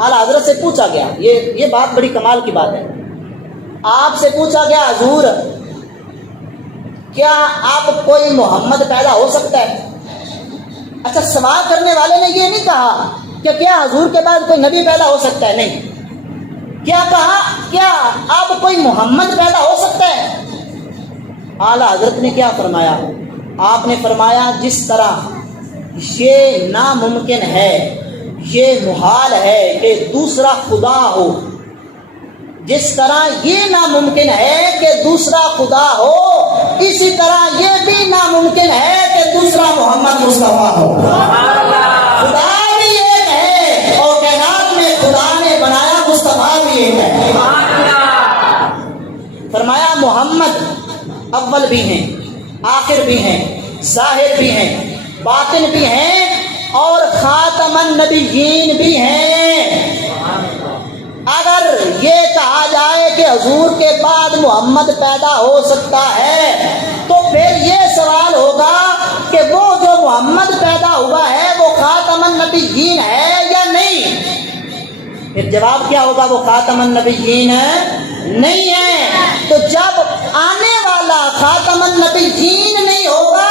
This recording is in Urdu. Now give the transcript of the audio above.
اعلیٰ حضرت سے پوچھا گیا، یہ بات بڑی کمال کی بات ہے، آپ سے پوچھا گیا حضور کیا آپ کوئی محمد پیدا ہو سکتا ہے؟ اچھا، سوال کرنے والے نے یہ نہیں کہا کہ کیا حضور کے بعد کوئی نبی پیدا ہو سکتا ہے، نہیں، کیا کہا کیا آپ کوئی محمد پیدا ہو سکتا ہے؟ اعلیٰ حضرت نے کیا فرمایا؟ آپ نے فرمایا جس طرح یہ ناممکن ہے، یہ محال ہے کہ دوسرا خدا ہو، جس طرح یہ ناممکن ہے کہ دوسرا خدا ہو، اسی طرح یہ بھی ناممکن ہے کہ دوسرا محمد مصطفیٰ ہو۔ خدا بھی ایک ہے اور کائنات میں خدا نے بنایا مصطفیٰ بھی ایک ہے۔ فرمایا محمد اول بھی ہیں، آخر بھی ہیں، ظاہر بھی ہیں، باطن بھی ہیں اور خاتم النبیین بھی ہیں۔ اگر یہ کہا جائے کہ حضور کے بعد محمد پیدا ہو سکتا ہے تو پھر یہ سوال ہوگا کہ وہ جو محمد پیدا ہوا ہے وہ خاتم النبیین ہے یا نہیں؟ پھر جواب کیا ہوگا؟ وہ خاتم النبیین نہیں ہے۔ تو جب آنے والا خاتم النبیین نہیں ہوگا